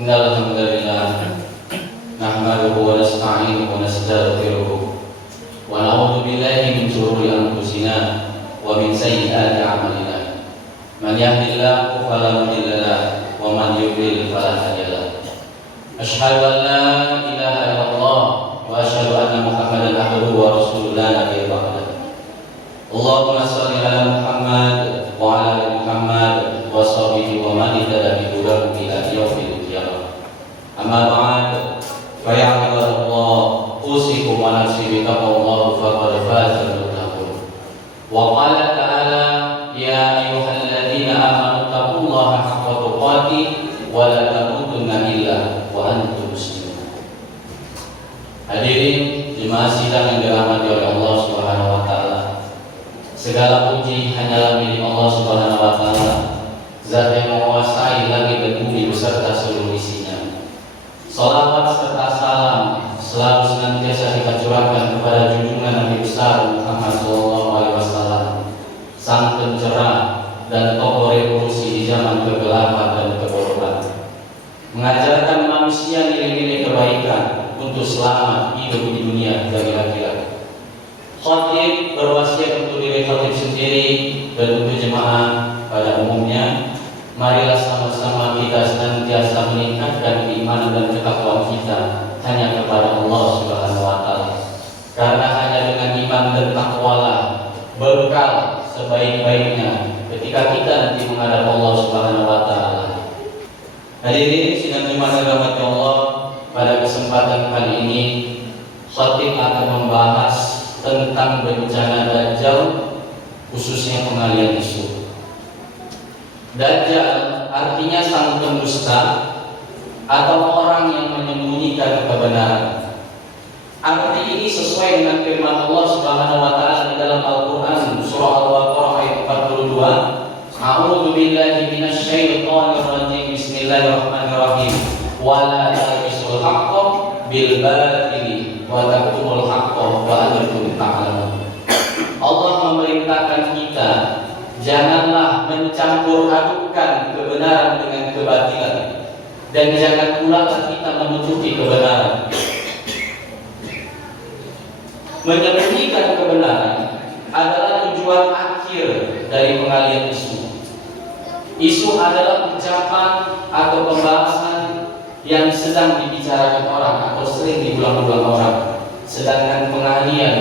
Innal hamdalillah nahmaduhu wa nasta'inuhu wa nastaghfiruh wa na'udzu billahi min shururi anfusina wa min sayyiati a'malina. Man yahdihillahu fala mudilla lahu wa man yudlil fala hadiya lahu. Asyhadu an la ilaha illallah wa asyhadu anna Muhammadan abduhu wa rasuluhu la nabiyya ba'dahu. Allahumma shalli ala Muhammad wa ala ali Muhammad wa sahbihi wa man ihtada bi hudahu ila yaumil qiyamah. Amma ba'd, fa ya ibadallah, usikum wa nafsi bi taqwallah faqad faza al-muttaqun. Wa qala ta'ala, ya ayyuhalladzina amanu taqullaha haqqa tuqatih wa la tamutunna illa wa antum muslimun. Hadirin jemaah sidang yang dirahmati oleh Allah Subhanahu wa taala. Segala puji hanyalah milik Allah Subhanahu wa taala, Zat yang menguasai langit dan bumi beserta seluruh isinya. Salawat serta salam selalu senantiasa kita curahkan kepada junjungan Nabi besar Muhammad SAW, sang pencerah dan tokoh revolusi di zaman kegelapan dan keborokan, mengajarkan manusia nilai-nilai kebaikan untuk selamat hidup di dunia dan di akhirat. Khatib berwasiat untuk diri khatib sendiri dan untuk jemaah pada umumnya, marilah sama-sama kita senantiasa meningkatkan keimanan dan ketakwaan kita hanya kepada Allah Subhanahu wa taala. Karena hanya dengan iman dan takwalah bekal sebaik-baiknya ketika kita nanti menghadap Allah Subhanahu wa taala. Hadirin sidang jemaah dirahmati Allah, pada kesempatan kali ini khatib akan membahas tentang bencana Dajjal, khususnya pengalian isu. Dajjal artinya sang pendusta atau orang yang menyembunyikan kebenaran. Arti ini sesuai dengan firman Allah Subhanahu wa taala di dalam Al-Qur'an surah Al-Baqarah ayat 42. A'udzu billahi minasy syaithanir rajim. Bismillahirrahmanirrahim. Wa la talbisul haqqo bil batili wa taktumul haqqo wa antum ta'lamun. Allah memerintahkan kita, janganlah mencampur adukkan kebenaran dengan kebatilan, dan jangan pula kita menutupi kebenaran. Menyembunyikan kebenaran adalah tujuan akhir dari pengalian isu. Isu adalah ucapan atau pembahasan yang sedang dibicarakan orang atau sering diulang-ulang orang. Sedangkan pengalian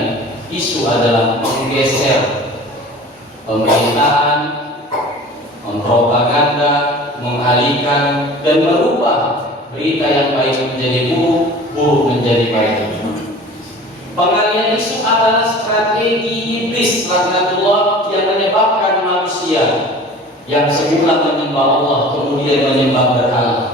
isu adalah menggeser pemberitaan, mempropaganda, mengalihkan dan merubah berita yang baik menjadi buruk, buruk menjadi baik. Pengalian isu adalah strategi iblis laknatullah yang menyebabkan manusia yang semula menyembah Allah kemudian menyembah berhala.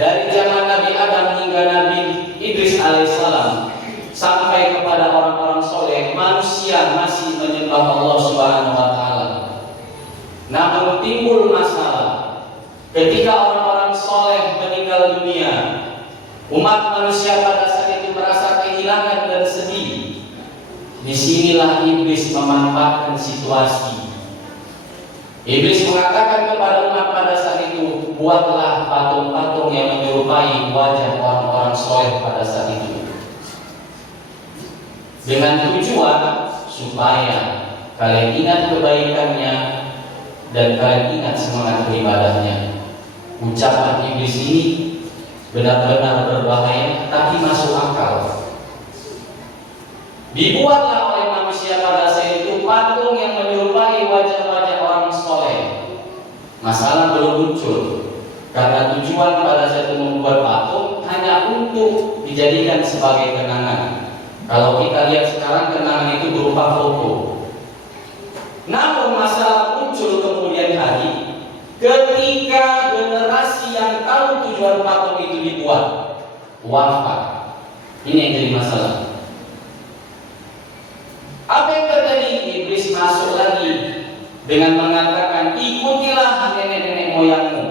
Dari zaman Nabi Adam hingga Nabi Idris alaihissalam sampai kepada orang-orang soleh, manusia masih menyembah Allah Subhanahu wa taala. Namun timbul masalah ketika orang-orang soleh meninggal dunia. Umat manusia pada saat itu merasa kehilangan dan sedih. Disinilah iblis memanfaatkan situasi. Iblis mengatakan kepada umat pada saat itu, buatlah patung-patung yang menyerupai wajah orang-orang soleh pada saat itu, dengan tujuan supaya kalian ingat kebaikannya dan kalian ingat semangat beribadahnya. Ucapan iblis ini benar-benar berbahaya tapi masuk akal. Dibuatlah oleh manusia pada saat itu patung yang menyerupai wajah-wajah orang soleh. Masalah belum muncul karena tujuan pada saat itu membuat patung hanya untuk dijadikan sebagai kenangan. Kalau kita lihat sekarang, kenangan itu berupa foto. Namun masalah muncul kemudian hari ketika generasi yang tahu tujuan patung itu dibuat wafat. Ini yang jadi masalah. Apa yang terjadi? Iblis masuk lagi dengan mengatakan, ikutilah nenek-nenek moyangmu.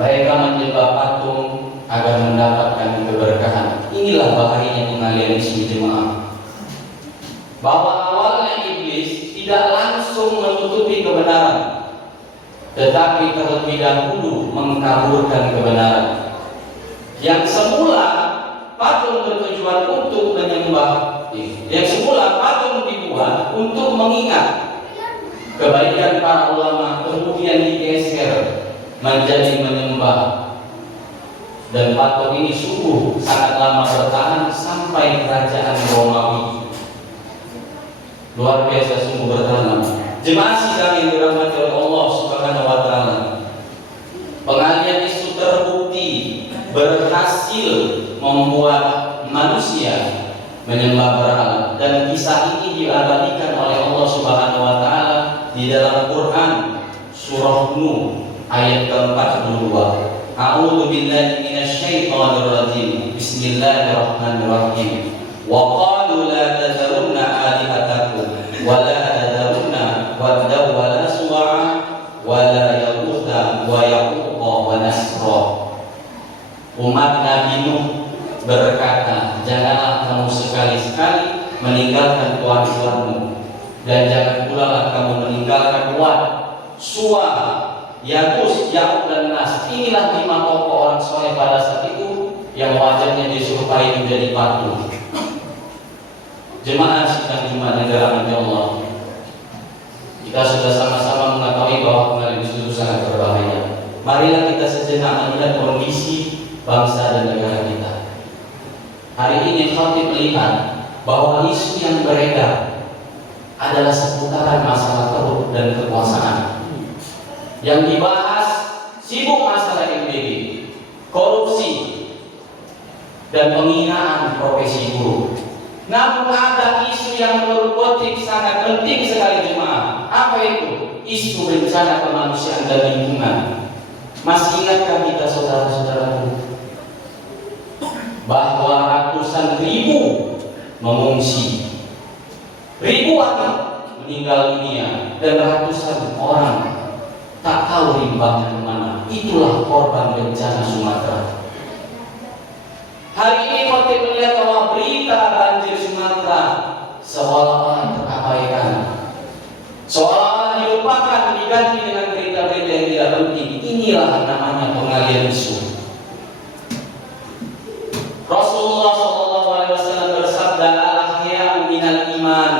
Mereka menyembah patung agar mendapatkan keberkahan. Inilah bahayanya pengalian isu jemaah. Bahwa awalnya iblis tidak langsung menutupi kebenaran, tetapi terlebih dahulu mengkaburkan kebenaran. Yang semula patung bertujuan untuk menyembah, yang semula patung dibuat untuk mengingat kebaikan para ulama, kemudian digeser menjadi menyembah. Dan patung ini sungguh sangat lama bertahan sampai kerajaan Romawi. Luar biasa, sungguh bertahan. Jemaah sidang yang dirahmati oleh Allah Subhanahu wa taala, pengalian isu terbukti berhasil membuat manusia menyembah berhala, dan kisah ini diabadikan oleh Allah Subhanahu wa taala di dalam Quran surah Nuh ayat ke-42. A'udzu billahi minasyaitonir rajim. Bismillahirrahmanirrahim. Wa qalu la tadharunna alihatakum wa la tadharunna wadda wa la suwa'a wa la yaghutha wa yaquqa wa nasra. Umat Nabi Nuh berkata, janganlah kamu sekali-sekali meninggalkan Tuhan-Tuhanmu, dan jangan pula kamu meninggalkan Wad, Suwa, Yagus, Ya'uq dan Nas. Inilah 5 tokoh orang soleh pada saat itu yang wajahnya diserupai menjadi patung. Jemaah sidang Jumat yang dirahmati Allah, kita sudah sama-sama mengetahui bahwa pengalian isu itu sangat berbahaya. Marilah kita sejenak melihat kondisi bangsa dan negara kita. Hari ini khatib melihat bahwa isu yang beredar adalah seputaran masalah korup dan kekuasaan. Yang dibahas sibuk masalah MBG, korupsi, dan penghinaan profesi guru. Namun ada isu yang berpotensi sangat penting sekali jemaah. Apa itu? Isu bencana kemanusiaan dan lingkungan. Masih ingatkah kita saudara-saudaraku bahwa ratusan ribu mengungsi, ribuan meninggal dunia, dan ratusan orang tak tahu rimbanya kemana? Itulah korban bencana Sumatera. Hari ini kita melihat bahwa berita banjir Sumatera seolah-olah terabaikan, seolah-olah dilupakan, diganti dengan berita-berita yang tidak penting. Inilah namanya pengalian isu. Rasulullah SAW bersabda, al-hahya'u minal iman.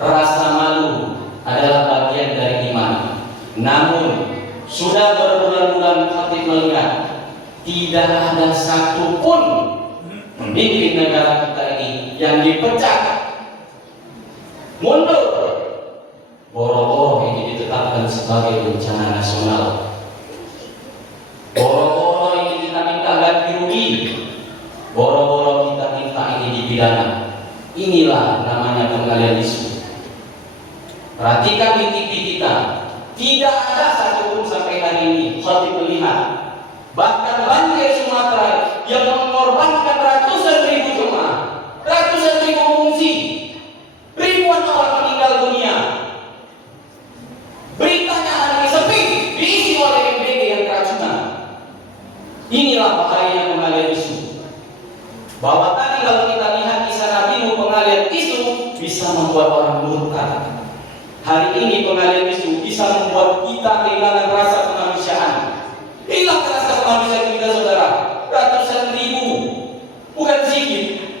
Rasa malu adalah bagian dari iman. Namun sudah berbulan-bulan khatib melihat tidak ada satupun pemimpin negara kita ini yang dipecat, mundur, boro-boro ini ditetapkan sebagai bencana nasional, boro-boro ini kita minta ganti rugi, boro-boro kita minta ini dipidana. Inilah namanya pengalian isu. Perhatikan di TV kita, tidak ada satupun sampai hari ini khatib melihat. Bahkan banjir Sumatera yang mengorbankan ratusan ribu jemaah, ratusan ribu pengungsi, ribuan orang meninggal dunia. Beritanya hari ini sepi, diisi oleh MBG yang keracunan. Inilah bahaya pengalian isu. Bahwa tadi kalau kita lihat kisah Nabi Nuh, pengalian isu bisa membuat orang murtad. Hari ini pengalian isu bisa membuat kita kehilangan rasa kemanusiaan. Hilang rasa kemanusiaan kita, saudara. Ratusan ribu, bukan sedikit,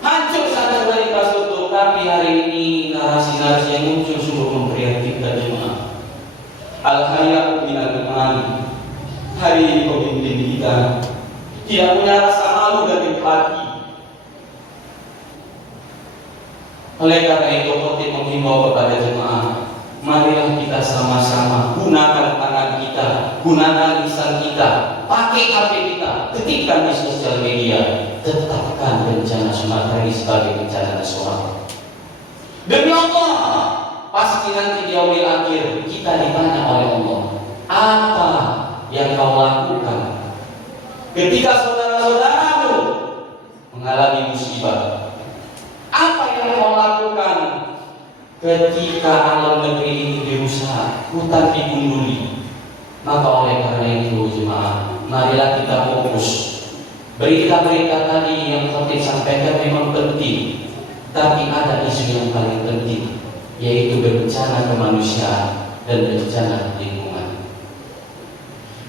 hancur sana dari infrastruktur. Tapi hari ini narasi-narasi yang muncul sungguh memprihatinkan jemaah. Al-hayya'u minal iman. Hari ini pemimpin kita tidak punya rasa malu dan empati. Oleh karena itu, khatib menghimbau kepada jemaah, marilah kita sama-sama gunakan tangan kita, gunakan lisan kita, pakai HP kita, ketikkan di sosial media, tetapkan bencana Sumatera ini sebagai bencana nasional. Demi Allah, pasti nanti di yaumil akhir kita ditanya oleh Allah, apa yang kau lakukan ketika saudara-saudaramu mengalami musibah? Apa yang kau lakukan ketika alam negeri ini dirusak, hutan digunduli? Maka oleh karena itu jemaah, marilah kita fokus. Berita-berita tadi yang khatib sampaikan memang penting, tapi ada isu yang paling penting, yaitu bencana kemanusiaan dan bencana lingkungan.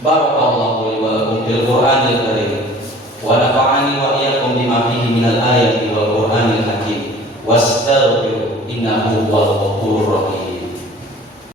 Barakallahu li wa lakum fil Qur'anil karim wa nafa'ani wa iyyakum bima fihi minal ayati wal Qur'anil hakim wastaghfiru innahu huwal ghafurur rahim.